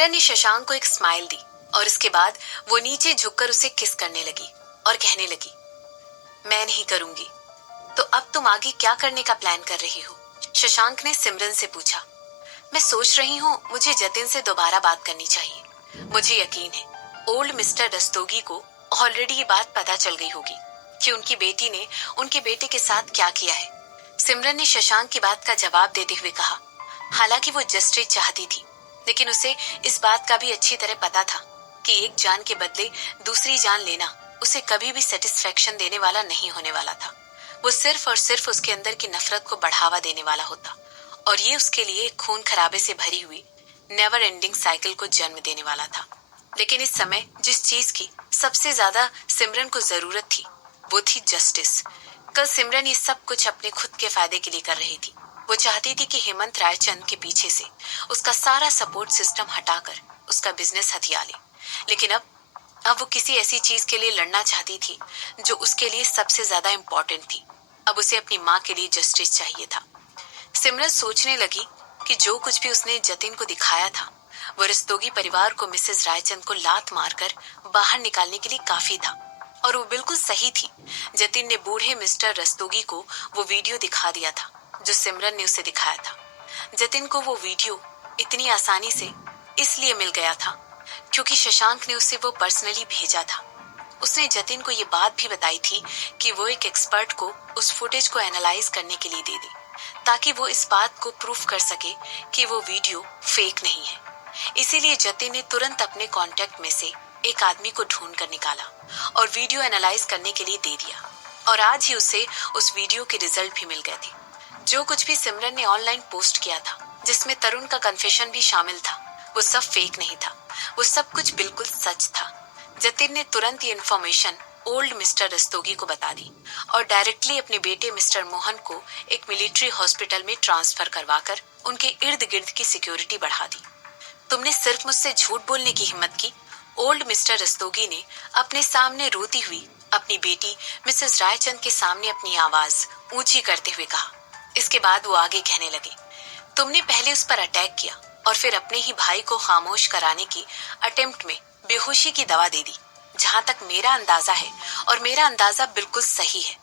सिमरन ने शशांक को एक स्माइल दी और इसके बाद वो नीचे झुककर उसे किस करने लगी और कहने लगी, मैं नहीं करूंगी। तो अब तुम आगे क्या करने का प्लान कर रही हो? शशांक ने सिमरन से पूछा। मैं सोच रही हूँ मुझे जतिन से दोबारा बात करनी चाहिए। मुझे यकीन है ओल्ड मिस्टर रस्तोगी को ऑलरेडी ये बात पता चल गई होगी कि उनकी बेटी ने उनके बेटे के साथ क्या किया है। सिमरन ने शशांक की बात का जवाब देते हुए कहा, हालांकि वो जस्टिस चाहती थी, लेकिन उसे इस बात का भी अच्छी तरह पता था कि एक जान के बदले दूसरी जान लेना उसे कभी भी सेटिस्फेक्शन देने वाला नहीं होने वाला था। वो सिर्फ और सिर्फ उसके अंदर की नफरत को बढ़ावा देने वाला होता और ये उसके लिए खून खराबे से भरी हुई नेवर एंडिंग साइकिल को जन्म देने वाला था। लेकिन इस समय जिस चीज की सबसे ज्यादा सिमरन को जरूरत थी वो थी जस्टिस। कल सिमरन ये सब कुछ अपने खुद के फायदे के लिए कर रही थी। वो चाहती थी कि हेमंत रायचंद के पीछे से उसका सारा सपोर्ट सिस्टम हटाकर उसका बिजनेस हथिया ले। लेकिन अब वो किसी ऐसी चीज के लिए लड़ना चाहती थी जो उसके लिए सबसे ज्यादा इम्पोर्टेंट थी। अब उसे अपनी माँ के लिए जस्टिस चाहिए था। सिमरन सोचने लगी कि जो कुछ भी उसने जतिन को दिखाया था वो रस्तोगी परिवार को मिसेस रायचंद को लात मारकर बाहर निकालने के लिए काफी था और वो बिल्कुल सही थी। जतिन ने बूढ़े मिस्टर रस्तोगी को वो वीडियो दिखा दिया था जो सिमरन ने उसे दिखाया था। जतिन को वो वीडियो इतनी आसानी से इसलिए मिल गया था क्योंकि शशांक ने उसे वो पर्सनली भेजा था। उसने जतिन को ये बात भी बताई थी कि वो एक एक्सपर्ट को उस फुटेज को एनालाइज करने के लिए दे दे ताकि वो इस बात को प्रूफ कर सके कि वो वीडियो फेक नहीं है। इसीलिए जतिन ने तुरंत अपने कांटेक्ट में से एक आदमी को ढूंढ कर निकाला और वीडियो एनालाइज करने के लिए दे दिया और आज ही उसे उस वीडियो के रिजल्ट भी मिल गए थे। जो कुछ भी सिमरन ने ऑनलाइन पोस्ट किया था जिसमें तरुण का कन्फेशन भी शामिल था वो सब फेक नहीं था, वो सब कुछ बिल्कुल सच था। जतिन ने तुरंत ये इन्फॉर्मेशन ओल्ड मिस्टर रस्तोगी को बता दी और डायरेक्टली अपने बेटे मिस्टर मोहन को एक मिलिट्री हॉस्पिटल में ट्रांसफर करवाकर उनके इर्द गिर्द की सिक्योरिटी बढ़ा दी। तुमने सिर्फ मुझसे झूठ बोलने की हिम्मत की, ओल्ड मिस्टर रस्तोगी ने अपने सामने रोती हुई अपनी बेटी मिसेस रायचंद के सामने अपनी आवाज ऊंची करते हुए कहा। इसके बाद वो आगे कहने लगे, तुमने पहले उस पर अटैक किया और फिर अपने ही भाई को खामोश कराने की अटेम्प्ट में बेहोशी की दवा दे दी। जहाँ तक मेरा अंदाजा है और मेरा अंदाजा बिल्कुल सही है,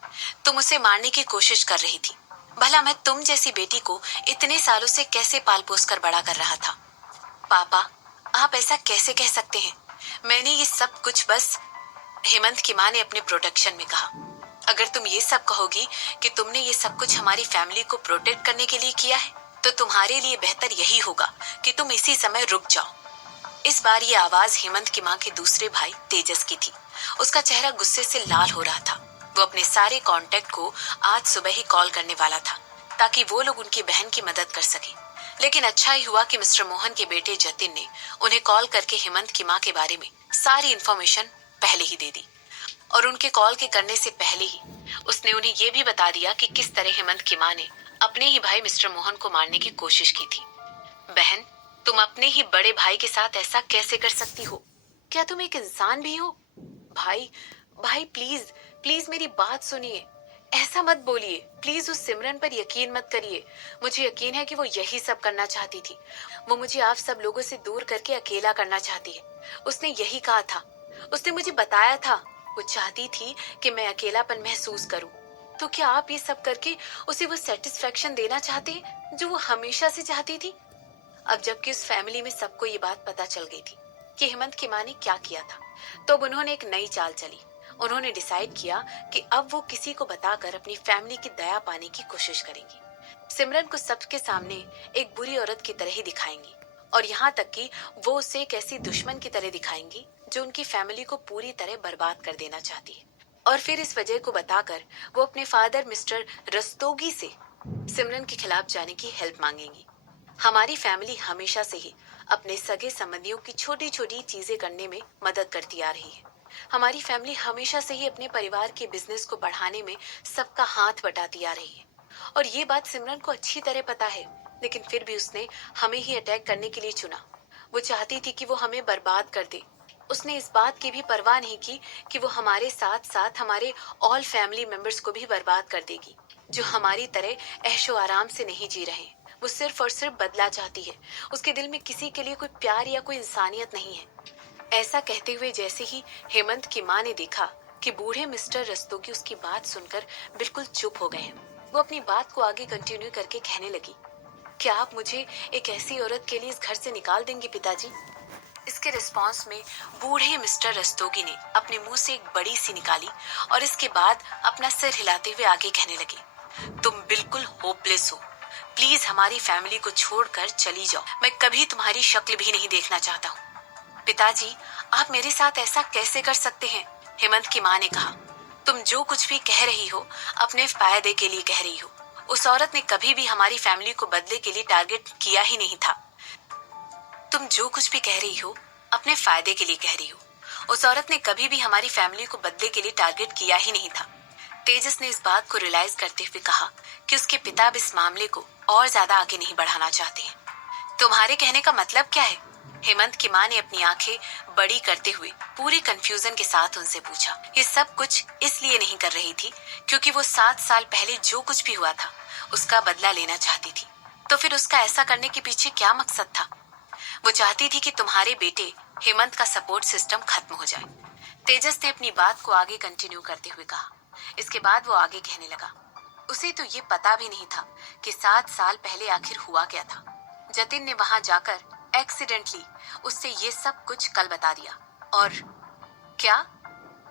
तुम उसे मारने की कोशिश कर रही थी। भला मैं तुम जैसी बेटी को इतने सालों से कैसे पाल पोस कर बड़ा कर रहा था? पापा, आप ऐसा कैसे कह सकते हैं? मैंने ये सब कुछ बस, हेमंत की माँ ने अपने प्रोटेक्शन में कहा। अगर तुम ये सब कहोगी कि तुमने ये सब कुछ हमारी फैमिली को प्रोटेक्ट करने के लिए किया है तो तुम्हारे लिए बेहतर यही होगा कि तुम इसी समय रुक जाओ। इस बार ये आवाज हेमंत की माँ के दूसरे भाई तेजस की थी। उसका चेहरा गुस्से से लाल हो रहा था। वो अपने सारे कांटेक्ट को आज सुबह ही कॉल करने वाला था ताकि वो लोग उनकी बहन की मदद कर सके। लेकिन अच्छा ही हुआ कि मिस्टर मोहन के बेटे जतिन ने उन्हें कॉल करके हेमंत की माँ के बारे में सारी इन्फॉर्मेशन पहले ही दे दी और उनके कॉल के करने से पहले ही उसने उन्हें ये भी बता दिया कि किस तरह हेमंत की माँ ने अपने ही भाई मिस्टर मोहन को मारने की कोशिश की थी। बहन, तुम अपने ही बड़े भाई के साथ ऐसा कैसे कर सकती हो? क्या तुम एक इंसान भी हो? भाई, भाई प्लीज, प्लीज मेरी बात सुनिए। ऐसा मत बोलिए। प्लीज उस सिमरन पर यकीन मत करिए। मुझे यकीन है कि वो यही सब करना चाहती थी। वो मुझे आप सब लोगों से दूर करके अकेला करना चाहती है। उसने यही कहा था। उसने मुझे बताया था। वो चाहती थी कि मैं अकेलापन महसूस करूं। तो क्या आप ये सब करके उसे वो सेटिस्फेक्शन देना चाहते जो वो हमेशा से चाहती थी? अब जबकि उस फैमिली में सबको ये बात पता चल गई थी कि हेमंत की माँ ने क्या किया था, तो अब उन्होंने एक नई चाल चली। उन्होंने डिसाइड किया कि अब वो किसी को बताकर अपनी फैमिली की दया पाने की कोशिश करेंगी। सिमरन को सबके सामने एक बुरी औरत की तरह ही दिखाएंगी और यहाँ तक कि वो उसे एक ऐसी दुश्मन की तरह दिखाएंगी जो उनकी फैमिली को पूरी तरह बर्बाद कर देना चाहती है। और फिर इस वजह को बताकर वो अपने फादर मिस्टर रस्तोगी से सिमरन के खिलाफ जाने की हेल्प मांगेंगी। हमारी फैमिली हमेशा से ही अपने सगे संबंधियों की छोटी छोटी चीजें करने में मदद करती आ रही है। हमारी फैमिली हमेशा से ही अपने परिवार के बिजनेस को बढ़ाने में सबका हाथ बटाती आ रही है और ये बात सिमरन को अच्छी तरह पता है, लेकिन फिर भी उसने हमें ही अटैक करने के लिए चुना। वो चाहती थी कि वो हमें बर्बाद कर दे। उसने इस बात की भी परवाह नहीं की कि वो हमारे साथ साथ हमारे ऑल फैमिली मेंबर्स को भी बर्बाद कर देगी जो हमारी तरह ऐशो आराम से नहीं जी रहे। वो सिर्फ और सिर्फ बदला चाहती है। उसके दिल में किसी के लिए कोई प्यार या कोई इंसानियत नहीं है। ऐसा कहते हुए जैसे ही हेमंत की माँ ने देखा कि बूढ़े मिस्टर रस्तोगी उसकी बात सुनकर बिल्कुल चुप हो गए हैं, वो अपनी बात को आगे कंटिन्यू करके कहने लगी, क्या आप मुझे एक ऐसी औरत के लिए इस घर से निकाल देंगे पिताजी? इसके रिस्पांस में बूढ़े मिस्टर रस्तोगी ने अपने मुंह से एक बड़ी सी निकाली और इसके बाद अपना सिर हिलाते हुए आगे कहने लगे, तुम बिल्कुल होपलेस हो। प्लीज हमारी फैमिली को छोड़कर चली जाओ। मैं कभी तुम्हारी शक्ल भी नहीं देखना चाहता हूँ। पिताजी, आप मेरे साथ ऐसा कैसे कर सकते हैं? हेमंत की माँ ने कहा, तुम जो कुछ भी कह रही हो अपने फायदे के लिए कह रही हो। उस औरत ने कभी भी हमारी फैमिली को बदले के लिए टारगेट किया ही नहीं था। तुम जो कुछ भी कह रही हो अपने फायदे के लिए कह रही हो। उस औरत ने कभी भी हमारी फैमिली को बदले के लिए टारगेट किया ही नहीं था। तेजस ने इस बात को रियलाइज करते हुए कहा कि उसके पिता अब इस मामले को और ज्यादा आगे नहीं बढ़ाना चाहते हैं। तुम्हारे कहने का मतलब क्या है? हेमंत की माँ ने अपनी आंखें बड़ी करते हुए पूरी कंफ्यूजन के साथ उनसे पूछा। ये सब कुछ इसलिए नहीं कर रही थी क्योंकि वो 7 साल पहले जो कुछ भी हुआ था उसका बदला लेना चाहती थी। तो फिर उसका ऐसा करने के पीछे क्या मकसद था? वो चाहती थी कि तुम्हारे बेटे हेमंत का सपोर्ट सिस्टम खत्म हो जाए। तेजस ने अपनी बात को आगे कंटिन्यू करते हुए कहा। इसके बाद वो आगे कहने लगा, उसे तो ये पता भी नहीं था कि 7 साल पहले आखिर हुआ क्या था। जतिन ने वहां जाकर एक्सीडेंटली उससे ये सब कुछ कल बता दिया। और क्या?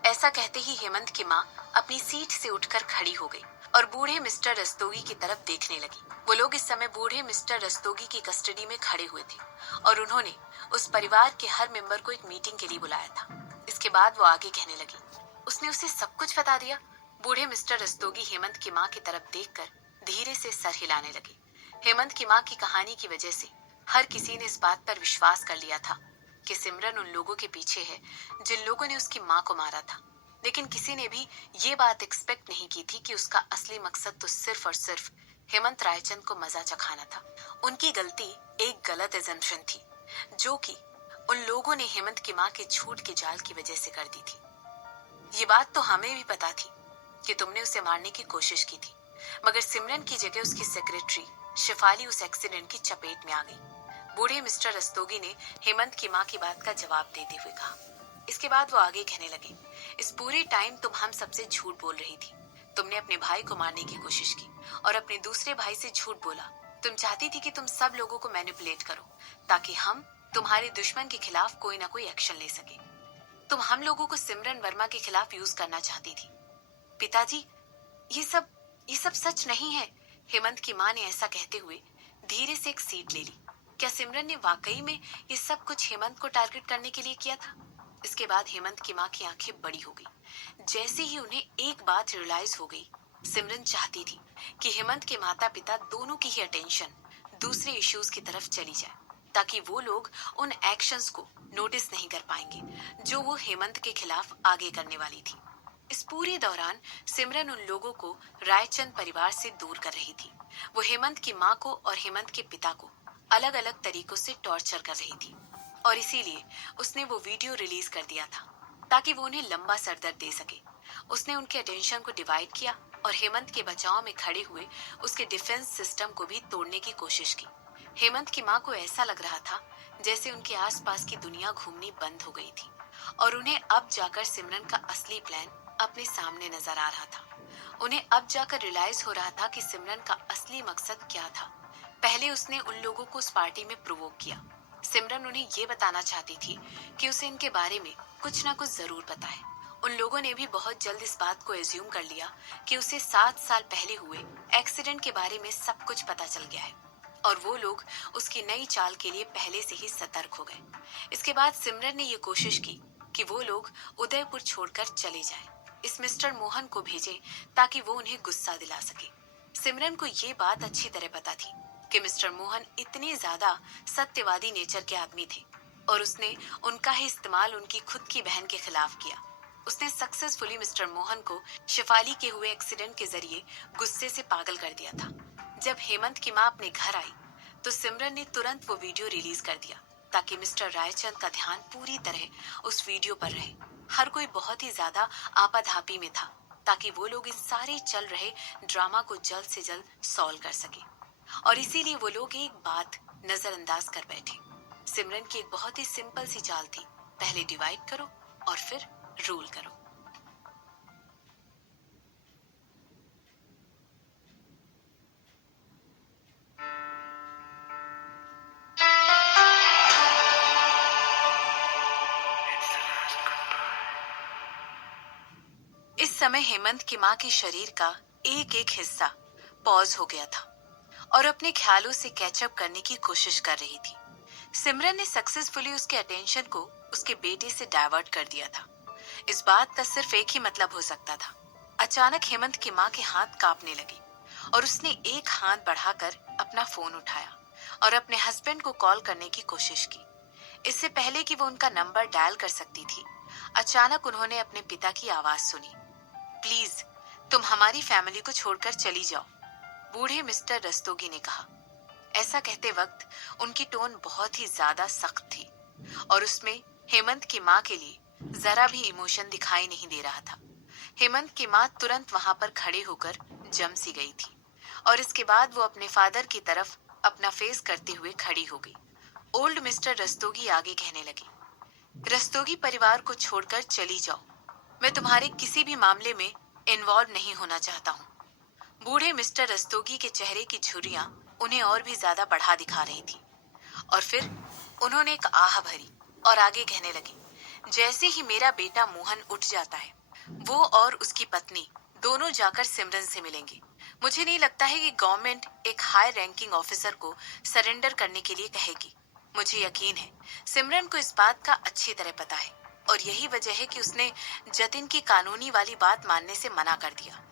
ऐसा कहते ही हेमंत की माँ अपनी सीट से उठकर खड़ी हो गई और बूढ़े मिस्टर रस्तोगी की तरफ देखने लगी। वो लोग इस समय बूढ़े मिस्टर रस्तोगी की कस्टडी में खड़े हुए थे और उन्होंने उस परिवार के हर मेंबर को एक मीटिंग के लिए बुलाया था। इसके बाद वो आगे कहने लगी, उसने उसे सब कुछ बता दिया? बूढ़े मिस्टर रस्तोगी हेमंत की माँ की तरफ देखकर धीरे से सर हिलाने लगे। हेमंत की माँ की कहानी की वजह से हर किसी ने इस बात पर विश्वास कर लिया था कि सिमरन उन लोगों के पीछे है जिन लोगों ने उसकी माँ को मारा था। लेकिन किसी ने भी ये बात एक्सपेक्ट नहीं की थी कि उसका असली मकसद तो सिर्फ और सिर्फ हेमंत रायचंद को मजा चखाना था। उनकी गलती एक गलत एजम्पशन थी जो कि उन लोगों ने हेमंत की माँ के झूठ के जाल की वजह से कर दी थी। ये बात तो हमें भी पता थी कि तुमने उसे मारने की कोशिश की थी, मगर सिमरन की जगह उसकी सेक्रेटरी शिफाली उस एक्सीडेंट की चपेट में आ गई। बूढ़े मिस्टर रस्तोगी ने हेमंत की माँ की बात का जवाब देते हुए कहा। इसके बाद वो आगे कहने लगे, इस पूरे टाइम तुम हम सबसे झूठ बोल रही थी। तुमने अपने भाई को मारने की कोशिश की और अपने दूसरे भाई से झूठ बोला। तुम चाहती थी कि तुम सब लोगों को मैनिपुलेट करो ताकि हम तुम्हारे दुश्मन के खिलाफ कोई ना कोई एक्शन ले सके। तुम हम लोगों को सिमरन वर्मा के खिलाफ यूज करना चाहती थी। पिताजी, ये सब सच नहीं है। हेमंत की माँ ने ऐसा कहते हुए धीरे से एक सीट ले ली। क्या सिमरन ने वाकई में ये सब कुछ हेमंत को टारगेट करने के लिए किया था? इसके बाद हेमंत की माँ की आंखें बड़ी हो गई। जैसे ही उन्हें एक बात रियलाइज हो गई, सिमरन चाहती थी कि हेमंत के माता पिता दोनों की ही अटेंशन दूसरे इश्यूज की तरफ चली जाए ताकि वो लोग उन एक्शंस को नोटिस नहीं कर पाएंगे जो वो हेमंत के खिलाफ आगे करने वाली थी। इस पूरे दौरान सिमरन उन लोगों को रायचंद परिवार से दूर कर रही थी। वो हेमंत की माँ को और हेमंत के पिता को अलग अलग तरीकों से टॉर्चर कर रही थी और इसीलिए उसने वो वीडियो रिलीज कर दिया था ताकि वो उन्हें लंबा सरदर्द दे सके। उसने उनके अटेंशन को डिवाइड किया और हेमंत के बचाव में खड़े हुए उसके डिफेंस सिस्टम को भी तोड़ने की कोशिश की। हेमंत की माँ को ऐसा लग रहा था जैसे उनके आसपास की दुनिया घूमनी बंद हो गई थी और उन्हें अब जाकर सिमरन का असली प्लान अपने सामने नजर आ रहा था। उन्हें अब जाकर रियलाइज हो रहा था कि सिमरन का असली मकसद क्या था। पहले उसने उन लोगों को उस पार्टी में प्रोवोक किया। सिमरन उन्हें ये बताना चाहती थी कि उसे इनके बारे में कुछ ना कुछ जरूर पता है। उन लोगों ने भी बहुत जल्द इस बात को एज्यूम कर लिया कि उसे 7 साल पहले हुए एक्सीडेंट के बारे में सब कुछ पता चल गया है और वो लोग उसकी नई चाल के लिए पहले से ही सतर्क हो गए। इसके बाद सिमरन ने ये कोशिश की कि वो लोग उदयपुर छोड़कर चले जाएं। इस मिस्टर मोहन को भेजे ताकि वो उन्हें गुस्सा दिला सके। सिमरन को ये बात अच्छी तरह पता थी कि मिस्टर मोहन इतने ज्यादा सत्यवादी नेचर के आदमी थे और उसने उनका ही इस्तेमाल उनकी खुद की बहन के खिलाफ किया। उसने सक्सेसफुली मिस्टर मोहन को शिफाली के हुए एक्सीडेंट के जरिए गुस्से से पागल कर दिया था। जब हेमंत की माँ अपने घर आई तो सिमरन ने तुरंत वो वीडियो रिलीज कर दिया ताकि मिस्टर रायचंद का ध्यान पूरी तरह उस वीडियो पर रहे। हर कोई बहुत ही ज्यादा आपाधापी में था ताकि वो लोग इस सारे चल रहे ड्रामा को जल्द से जल्द सॉल्व कर सके। और इसीलिए वो लोग एक बात नजरअंदाज कर बैठे। सिमरन की एक बहुत ही सिंपल सी चाल थी, पहले डिवाइड करो और फिर रूल करो। इस समय हेमंत की माँ के शरीर का एक एक हिस्सा पॉज हो गया था और अपने ख्यालों से कैचअप करने की कोशिश कर रही थी। सिमरन ने सक्सेसफुली उसके अटेंशन को उसके बेटे से डाइवर्ट कर दिया था। इस बात का सिर्फ एक ही मतलब हो सकता था। अचानक हेमंत की माँ के हाथ कांपने लगे और उसने एक हाथ बढ़ाकर अपना फोन उठाया और अपने हस्बैंड को कॉल करने की कोशिश की। इससे पहले कि वो उनका नंबर डायल कर सकती थी, अचानक उन्होंने अपने पिता की आवाज सुनी। प्लीज, तुम हमारी फैमिली को छोड़कर चली जाओ, बूढ़े मिस्टर रस्तोगी ने कहा। ऐसा कहते वक्त उनकी टोन बहुत ही ज्यादा सख्त थी और उसमें हेमंत की माँ के लिए जरा भी इमोशन दिखाई नहीं दे रहा था। हेमंत की माँ तुरंत वहां पर खड़े होकर जम सी गई थी और इसके बाद वो अपने फादर की तरफ अपना फेस करते हुए खड़ी हो गई। ओल्ड मिस्टर रस्तोगी आगे कहने लगे, रस्तोगी परिवार को छोड़कर चली जाओ। मैं तुम्हारे किसी भी मामले में इन्वॉल्व नहीं होना चाहता हूँ। बूढ़े मिस्टर रस्तोगी के चेहरे की झुर्रियां उन्हें और भी ज्यादा बढ़ा दिखा रही थी और फिर उन्होंने एक आह भरी और आगे कहने लगे, जैसे ही मेरा बेटा मोहन उठ जाता है, वो और उसकी पत्नी दोनों जाकर सिमरन से मिलेंगे। मुझे नहीं लगता है कि गवर्नमेंट एक हाई रैंकिंग ऑफिसर को सरेंडर करने के लिए कहेगी। मुझे यकीन है सिमरन को इस बात का अच्छी तरह पता है और यही वजह है कि उसने जतिन की कानूनी वाली बात मानने से मना कर दिया।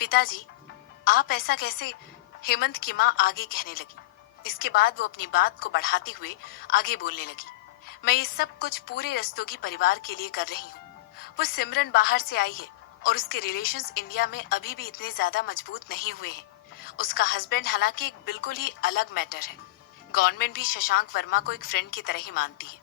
पिताजी, आप ऐसा कैसे? हेमंत की माँ आगे कहने लगी। इसके बाद वो अपनी बात को बढ़ाते हुए आगे बोलने लगी, मैं ये सब कुछ पूरे रस्तोगी परिवार के लिए कर रही हूँ। वो सिमरन बाहर से आई है और उसके रिलेशंस इंडिया में अभी भी इतने ज्यादा मजबूत नहीं हुए हैं। उसका हस्बैंड हालांकि एक बिल्कुल ही अलग मैटर है। गवर्नमेंट भी शशांक वर्मा को एक फ्रेंड की तरह ही मानती है।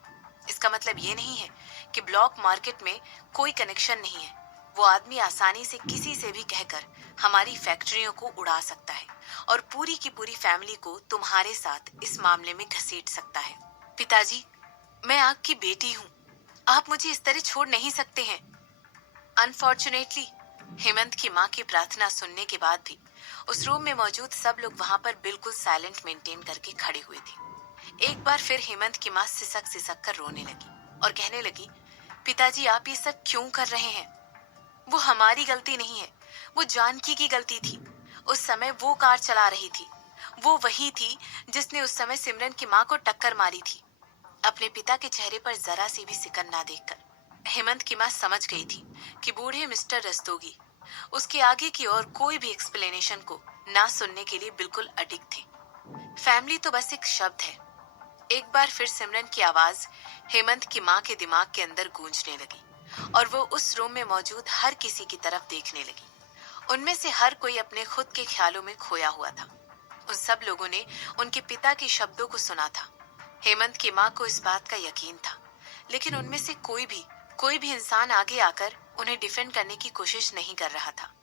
इसका मतलब ये नहीं है कि ब्लॉक मार्केट में कोई कनेक्शन नहीं है। वो आदमी आसानी से किसी से भी कहकर हमारी फैक्ट्रियों को उड़ा सकता है और पूरी की पूरी फैमिली को तुम्हारे साथ इस मामले में घसीट सकता है। पिताजी, मैं आपकी बेटी हूँ, आप मुझे इस तरह छोड़ नहीं सकते हैं। अनफॉर्चुनेटली, हेमंत की माँ की प्रार्थना सुनने के बाद भी उस रूम में मौजूद सब लोग वहां पर बिल्कुल साइलेंट मेंटेन करके खड़े हुए थे। एक बार फिर हेमंत की माँ सिसक सिसक कर रोने लगी और कहने लगी, पिताजी आप ये सब क्यों कर रहे हैं? वो हमारी गलती नहीं है, वो जानकी की गलती थी। उस समय वो कार चला रही थी, वो वही थी जिसने उस समय सिमरन की माँ को टक्कर मारी थी। अपने पिता के चेहरे पर जरा सी भी सिकन ना देखकर हेमंत की माँ समझ गई थी कि बूढ़े मिस्टर रस्तोगी उसके आगे की और कोई भी एक्सप्लेनेशन को ना सुनने के लिए बिल्कुल अडिग थे। फैमिली तो बस एक शब्द है। एक बार फिर सिमरन की आवाज हेमंत की माँ के दिमाग के अंदर गूंजने लगी और वो उस रूम में मौजूद हर किसी की तरफ देखने लगी। उनमें से हर कोई अपने खुद के ख्यालों में खोया हुआ था। उन सब लोगों ने उनके पिता के शब्दों को सुना था। हेमंत की माँ को इस बात का यकीन था, लेकिन उनमें से कोई भी इंसान आगे आकर उन्हें डिफेंड करने की कोशिश नहीं कर रहा था।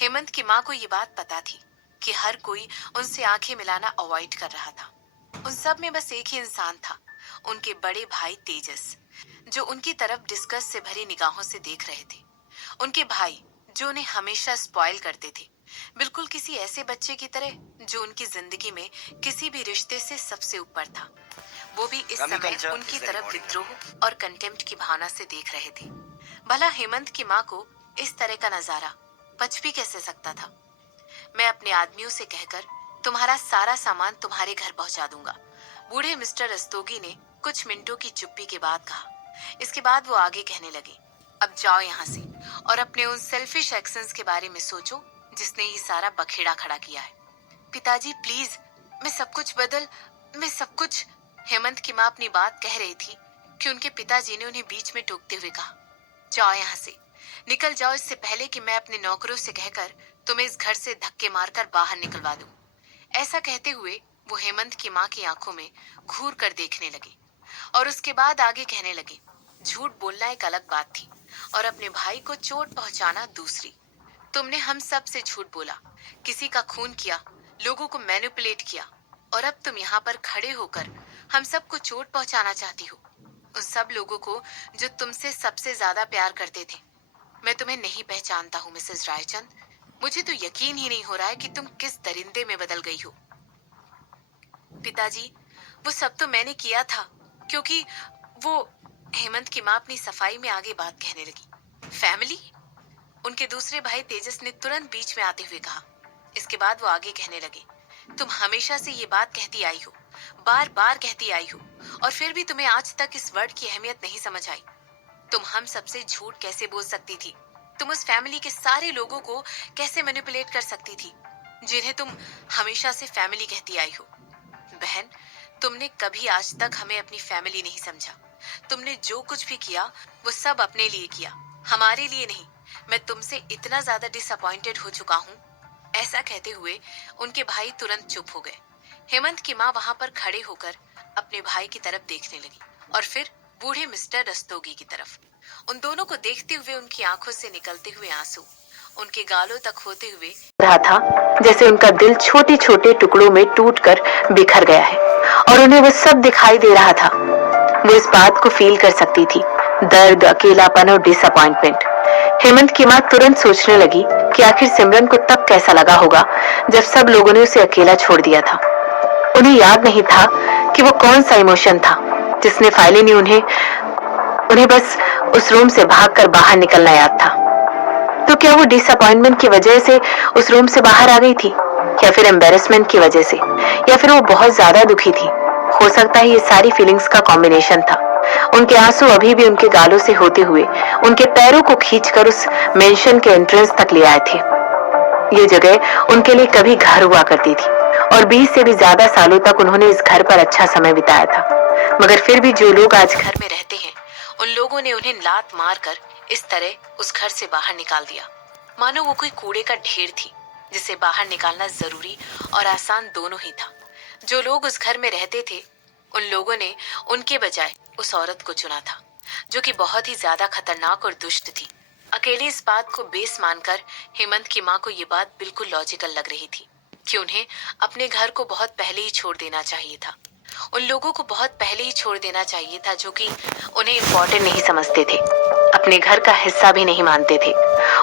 हेमंत की माँ को ये बात पता थी कि हर कोई उनसे आंखें मिलाना अवॉइड कर रहा था। उन सब में बस एक ही इंसान था, उनके बड़े भाई तेजस, जो उनकी तरफ डिस्कस से भरी निगाहों से देख रहे थे। उनके भाई जो उन्हें हमेशा स्पॉइल करते थे, बिल्कुल किसी ऐसे बच्चे की तरह जो उनकी जिंदगी में किसी भी रिश्ते से सबसे ऊपर था। वो भी इस समय उनकी तरफ विद्रोह और कंटेम्प्ट की भावना से देख रहे थे। भला हेमंत की माँ को इस तरह का नजारा पच भी कैसे सकता था? मैं अपने आदमियों से कहकर तुम्हारा सारा सामान तुम्हारे घर पहुंचा दूंगा, बूढ़े मिस्टर रस्तोगी ने कुछ मिनटों की चुप्पी के बाद कहा। इसके बाद वो आगे कहने लगे, अब जाओ यहाँ से और अपने उन सेल्फिश एक्शंस के बारे में सोचो जिसने ये सारा बखेड़ा खड़ा किया है। पिताजी प्लीज, मैं सब कुछ। हेमंत की माँ अपनी बात कह रही थी कि उनके पिताजी ने उन्हें बीच में टोकते हुए कहा, जाओ यहाँ से, निकल जाओ इससे पहले कि मैं अपने नौकरों से कहकर तुम्हें इस घर से धक्के मारकर बाहर निकलवा दूं। ऐसा कहते हुए वो हेमंत की माँ की आंखों में घूर कर देखने लगे और उसके बाद आगे कहने लगे, झूठ बोलना एक अलग बात थी और अपने भाई को चोट पहुंचाना दूसरी। तुमने हम सब से झूठ बोला, किसी का खून किया, लोगों को मैनिपुलेट किया, और अब तुम यहाँ पर खड़े होकर हम सबको चोट पहुंचाना चाहती हो। उन सब लोगों को जो तुमसे सबसे ज्यादा प्यार करते थे। मैं तुम्हें नहीं पहचानता हूँ मिसेस रायचंद। मुझे तो यकीन ही नहीं हो रहा है कि तुम किस दरिंदे में बदल गई हो। पिताजी, वो सब तो मैंने किया था, क्योंकि वो हेमंत की माँ अपनी सफाई में आगे बात कहने लगी। फैमिली? उनके दूसरे भाई तेजस ने तुरंत बीच में आते हुए कहा। इसके बाद वो आगे कहने लगे, तुम हमेशा से ये बात कहती आई हो, बार बार कहती आई हो, और फिर भी तुम्हें आज तक इस वर्ड की अहमियत नहीं समझ आई। तुम हम सबसे झूठ कैसे बोल सकती थी? तुम उस फैमिली के सारे लोगों को कैसे मैनिपुलेट कर सकती थी, जिन्हें तुम हमेशा से फैमिली कहती आई हो? बहन, तुमने कभी आज तक हमें अपनी फैमिली नहीं समझा। तुमने जो कुछ भी किया वो सब अपने लिए किया, हमारे लिए नहीं। मैं तुमसे इतना ज्यादा डिसअपॉइंटेड हो चुका हूँ। ऐसा कहते हुए उनके भाई तुरंत चुप हो गए। हेमंत की माँ वहां पर खड़े होकर अपने भाई की तरफ देखने लगी, और फिर बूढ़े मिस्टर रस्तोगी की तरफ। उन दोनों को देखते हुए उनकी आंखों से निकलते हुए आंसू उनके गालों तक होते हुए रहा था, जैसे उनका दिल छोटे छोटे टुकड़ों में टूटकर बिखर गया है, और उन्हें वो सब दिखाई दे रहा था। वो इस बात को फील कर सकती थी, दर्द, अकेलापन और डिसअपॉइंटमेंट। हेमंत की माँ तुरंत सोचने लगी कि आखिर सिमरन को तब कैसा लगा होगा जब सब लोगों ने उसे अकेला छोड़ दिया था। उन्हें याद नहीं था कि वो कौन सा इमोशन था जिसने फाइनली उन्हें बस उस रूम से भागकर बाहर निकलना याद था। तो क्या वो डिसअपॉइंटमेंट की वजह से उस रूम से बाहर आ गई थी, या फिर एम्बेरसमेंट की वजह से, या फिर वो बहुत ज्यादा दुखी थी? हो सकता है ये सारी फीलिंग्स का कॉम्बिनेशन था। उनके आंसू अभी भी उनके गालों से होते हुए उनके पैरों को खींचकर उस मेंशन के एंट्रेंस तक ले आए थे। ये जगह उनके लिए कभी घर हुआ करती थी, और 20 से भी ज्यादा सालों तक उन्होंने इस घर पर अच्छा समय बिताया था। मगर फिर भी जो लोग आज घर में रहते हैं, उन लोगों ने उन्हें लात मारकर इस तरह उस घर से बाहर निकाल दिया, मानो वो कोई कूड़े का ढेर थी जिसे बाहर निकालना जरूरी और आसान दोनों ही था। जो लोग उस घर में रहते थे, उन लोगों ने उनके बजाय उस औरत को चुना था, जो कि बहुत ही ज्यादा खतरनाक और दुष्ट थी। अकेले इस बात को बेस मानकर हेमंत की माँ को ये बात बिल्कुल लॉजिकल लग रही थी कि उन्हें अपने घर को बहुत पहले ही छोड़ देना चाहिए था। उन लोगों को बहुत पहले ही छोड़ देना चाहिए था जो कि उन्हें इम्पोर्टेंट नहीं समझते थे, अपने घर का हिस्सा भी नहीं मानते थे।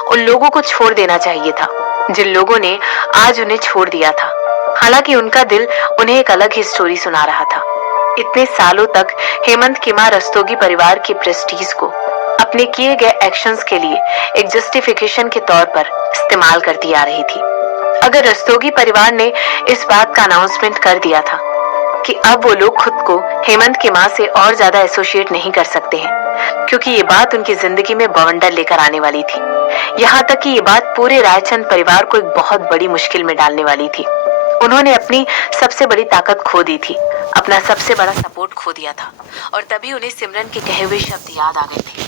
उन लोगों को छोड़ देना चाहिए था जिन लोगों ने आज उन्हें छोड़ दिया था। हालांकि उनका दिल उन्हें एक अलग ही स्टोरी सुना रहा था। इतने सालों तक हेमंत की माँ रस्तोगी परिवार की प्रेस्टीज को अपने किए गए एक्शंस के लिए एक जस्टिफिकेशन के तौर पर इस्तेमाल करती आ रही थी। अगर रस्तोगी परिवार ने इस बात का अनाउंसमेंट कर दिया था कि अब वो लोग खुद को हेमंत की माँ से और ज्यादा एसोसिएट नहीं कर सकते हैं, क्योंकि ये बात उनकी जिंदगी में बवंडर लेकर आने वाली थी। यहाँ तक कि ये बात पूरे रायचंद परिवार को एक बहुत बड़ी मुश्किल में डालने वाली थी। उन्होंने अपनी सबसे बड़ी ताकत खो दी थी, अपना सबसे बड़ा सपोर्ट खो दिया था, और तभी उन्हें सिमरन के कहे हुए शब्द याद आ गए थे,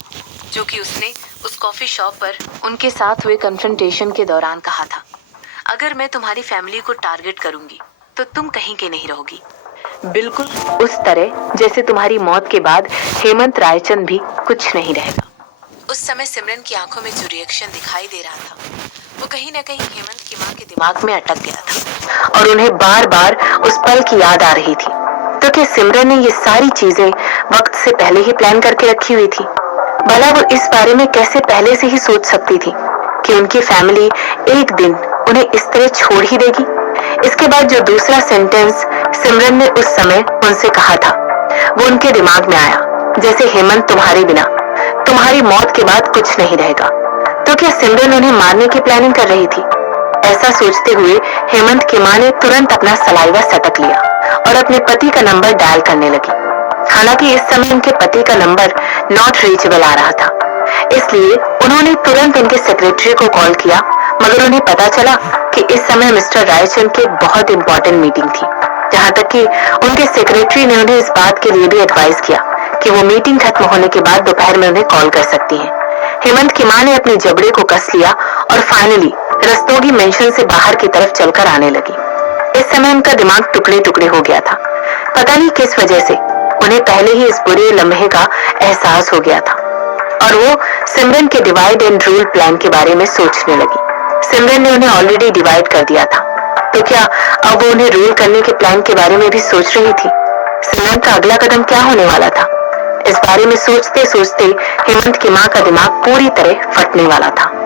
जो कि उसने उस कॉफी शॉप पर उनके साथ हुए कन्फ्रंटेशन के दौरान कहा था। अगर मैं तुम्हारी फैमिली को टारगेट करूंगी तो तुम कहीं के नहीं रहोगी, बिल्कुल उस तरह जैसे तुम्हारी मौत के बाद हेमंत रायचंद भी कुछ नहीं रहेगा। उस समय सिमरन की आंखों में जो रिएक्शन दिखाई दे रहा था, वो कहीं न कहीं हेमंत की माँ के दिमाग में अटक गया था, और उन्हें बार बार उस पल की याद आ रही थी। तो क्या सिमरन ने ये सारी चीजें वक्त से पहले ही प्लान करके रखी हुई थी? भला वो इस बारे में कैसे पहले से ही सोच सकती थी कि उनकी फैमिली एक दिन उन्हें इस तरह छोड़ ही देगी? इसके बाद जो दूसरा सेंटेंस सिमरन ने उस समय उनसे कहा था, वो उनके दिमाग में आया, जैसे हेमंत तुम्हारे बिना, तुम्हारी मौत के बाद कुछ नहीं रहेगा। तो क्या सिमरन उन्हें मारने की प्लानिंग कर रही थी? ऐसा सोचते हुए हेमंत की माँ ने तुरंत अपना सलाइवा सटक लिया और अपने पति का नंबर डायल करने लगी। हालांकि इस समय उनके पति का नंबर नॉट रीचेबल आ रहा था, इसलिए उन्होंने तुरंत उनके सेक्रेटरी को कॉल किया, मगर उन्हें पता चला कि इस समय मिस्टर रायचंद की एक बहुत इंपॉर्टेंट मीटिंग थी। जहाँ तक कि उनके सेक्रेटरी ने उन्हें इस बात के लिए भी एडवाइस किया कि वो मीटिंग खत्म होने के बाद दोपहर में उन्हें कॉल कर सकती हैं। हेमंत की माँ ने अपने जबड़े को कस लिया और फाइनली रस्तोगी मेंशन से बाहर की तरफ चलकर आने लगी। इस समय उनका दिमाग टुकड़े टुकड़े हो गया था। पता नहीं किस वजह से उन्हें पहले ही इस बुरे लम्हे का एहसास हो गया था, और वो सिमरन के डिवाइड एंड रूल प्लान के बारे में सोचने लगी। सिमरन ने उन्हें ऑलरेडी डिवाइड कर दिया था, तो क्या अब वो उन्हें रूल करने के प्लान के बारे में भी सोच रही थी? सिमरन का अगला कदम क्या होने वाला था? इस बारे में सोचते सोचते हेमंत की माँ का दिमाग पूरी तरह फटने वाला था।